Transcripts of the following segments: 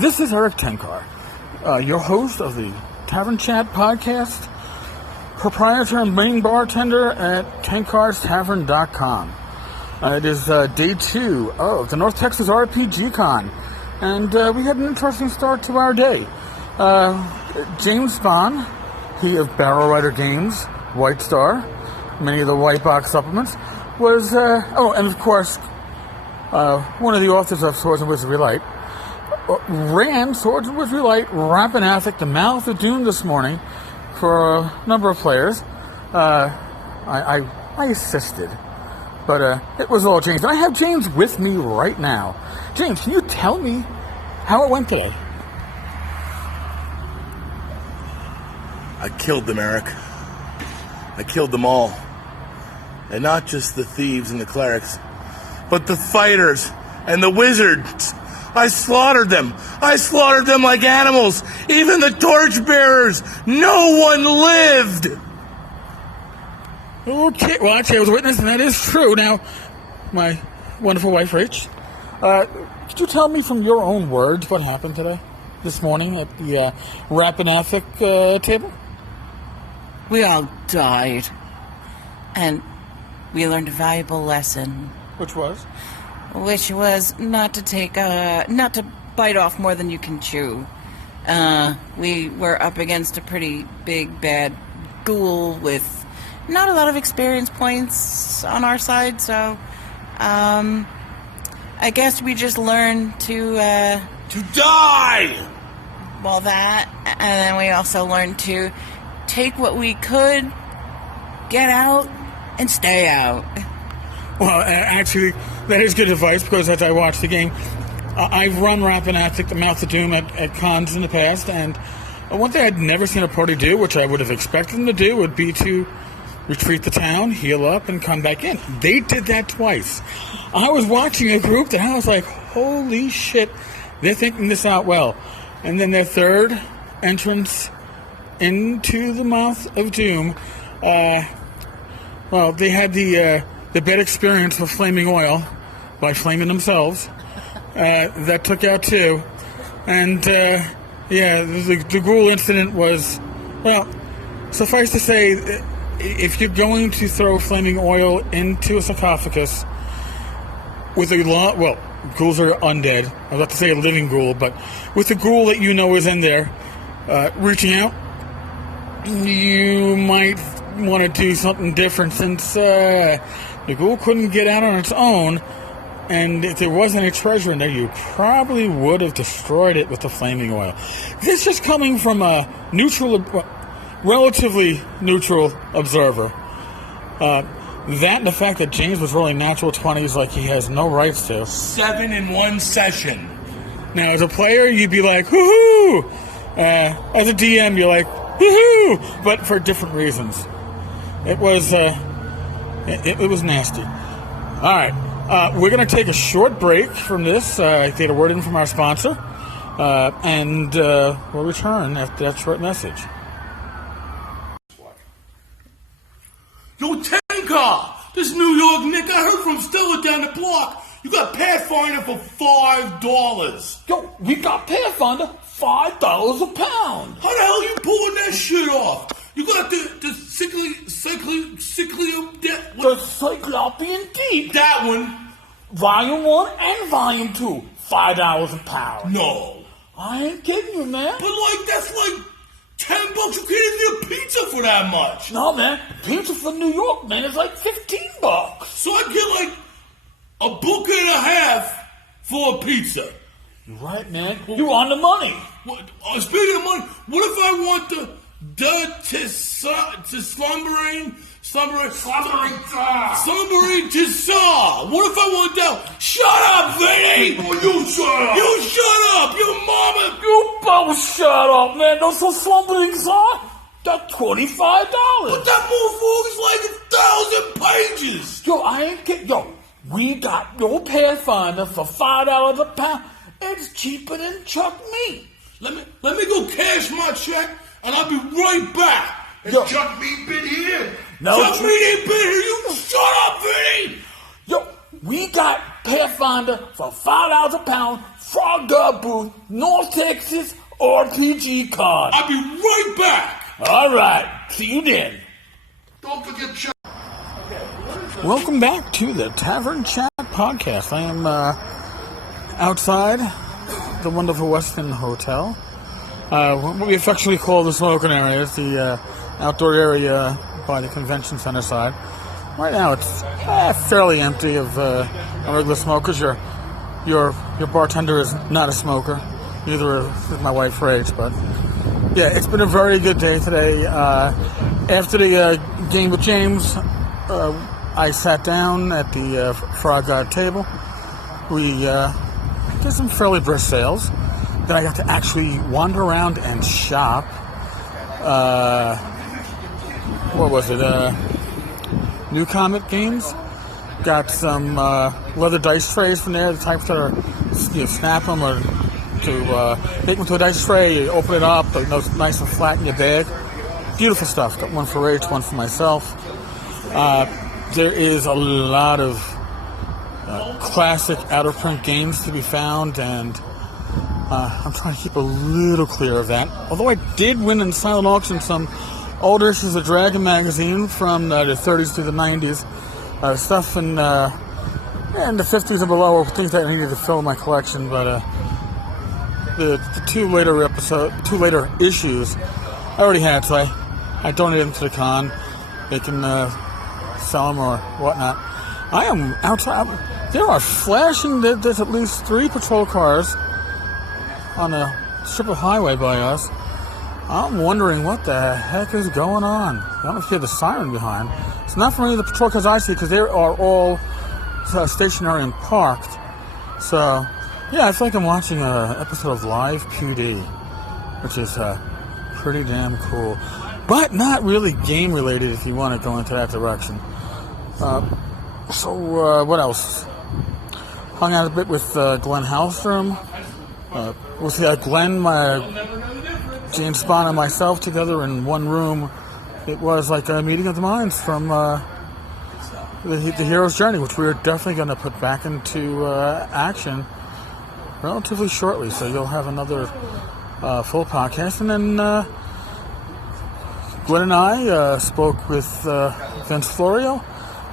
This is Eric Tenkar, your host of the Tavern Chat podcast, proprietor and main bartender at tenkarstavern.com. It is day 2 of the North Texas RPG Con, and we had an interesting start to our day. James Spahn, he of Barrel Rider Games, White Star, many of the White Box supplements, was, and of course, one of the authors of Swords and Wizardry Light, ran Swords and Wizardry Light, Rappan Athuk, the Mouth of Doom this morning for a number of players. I assisted, but it was all James. And I have James with me right now. James, can you tell me how it went today? I killed them, Eric. I killed them all. And not just the thieves and the clerics, but the fighters and the wizards. I slaughtered them. I slaughtered them like animals. Even the torchbearers. No one lived. Okay, well, actually, I was a witness, and that is true. Now, my wonderful wife, Rach, could you tell me from your own words what happened today, this morning, at the Rappan Athuk table? We all died, and we learned a valuable lesson. Which was? Which was not to bite off more than you can chew. We were up against a pretty big, bad ghoul with not a lot of experience points on our side, so I guess we just learned to die! Well, that, and then we also learned to take what we could, get out, and stay out. Well, actually, that is good advice, because as I watched the game, I've run Rappan Athuk, the Mouth of Doom, at cons in the past, and one thing I'd never seen a party do, which I would have expected them to do, would be to retreat the town, heal up, and come back in. They did that twice. I was watching a group that I was like, holy shit, they're thinking this out well. And then their third entrance into the Mouth of Doom, well, they had the bad experience with flaming oil by flaming themselves. That took out 2. And, the ghoul incident was, well, suffice to say, if you're going to throw flaming oil into a sarcophagus with ghouls are undead. I was about to say a living ghoul, but with a ghoul that you know is in there, reaching out, you might want to do something different, since the ghoul couldn't get out on its own, and if there wasn't a treasure in there, you probably would have destroyed it with the flaming oil. This is coming from a relatively neutral observer. That and the fact that James was rolling natural 20s like he has no rights to. 7 in one session. Now, as a player, you'd be like, woohoo! As a DM, you're like, woohoo! But for different reasons. It was, it was nasty. All right, we're going to take a short break from this. I get a word in from our sponsor, and we'll return after that short message. Yo, Tenkar! This New York Nick, I heard from Stella down the block. You got Pathfinder for $5. Yo, we got Pathfinder $5 a pound. How the hell you pulling that shit off? You got the Cyclopean Deep. That one. Volume 1 and Volume 2. $5 a pound. No. I ain't kidding you, man. But that's like $10. You can't even get a pizza for that much. No, man. Pizza for New York, man, is like $15. So I get like a book and a half for a pizza. You're right, man. You on the money. Speaking of money, what if I want the slumbering to saw? What if I want that? Shut up, Vinny! Oh, you shut up! You shut up! Your mama! You both shut up, man! Those are slumbering saw? That's $25. But that motherfucker's like 1,000 pages! Yo, I ain't kidding. Yo, we got your Pathfinder for $5 a pound. It's cheaper than chuck meat. Let me go cash my check, and I'll be right back. Yo. Chuck meat been here? No, Chuck meat ain't been here. You shut up, Vinny! Yo, we got Pathfinder for $5 a pound, Frog Dog Booth, North Texas RPG Con. I'll be right back. All right, see you then. Don't forget Chuck. Welcome back to the Tavern Chat Podcast. I am outside the wonderful Westin Hotel. What we affectionately call the smoking area is the outdoor area by the convention center side. Right now it's fairly empty of regular smokers. Your bartender is not a smoker. Neither is my wife, Rach. But yeah, it's been a very good day today. After the game with James, I sat down at the Frog God table. We did some fairly brisk sales. Then I got to actually wander around and shop. What was it? New Comet Games. Got some leather dice trays from there, the types that are, snap them or to make them to a dice tray. You open it up, it's nice and flat in your bag. Beautiful stuff. Got one for Rach, one for myself. There is a lot of classic out-of-print games to be found, and I'm trying to keep a little clear of that. Although I did win in silent auction some old issues of Dragon magazine from the 30s to the 90s. Stuff in the 50s and below, things that I needed to fill my collection, but the two later issues I already had, so I donated them to the con. They can sell them or whatnot. I am outside. There are flashing. There's at least 3 patrol cars on a strip of highway by us. I'm wondering what the heck is going on. I don't know if you hear the siren behind. It's not from any of the patrol cars I see because they are all stationary and parked. So, yeah, I feel like I'm watching an episode of Live PD, which is pretty damn cool. But not really game related if you want to go into that direction. What else? Hung out a bit with Glenn Hallstrom. With Glenn, James Spahn, and myself together in one room. It was like a meeting of the minds from the hero's journey, which we are definitely going to put back into action relatively shortly. So you'll have another full podcast. And then Glenn and I spoke with Vince Florio,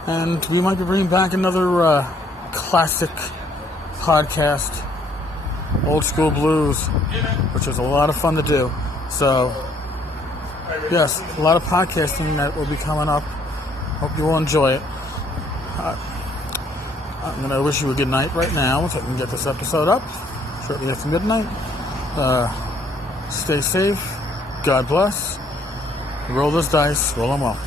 and we might be bringing back another classic podcast, Old School Blues, which is a lot of fun to do. So, yes, a lot of podcasting that will be coming up. Hope you will enjoy it. I'm going to wish you a good night right now so I can get this episode up shortly after midnight. Stay safe. God bless. Roll those dice. Roll them well.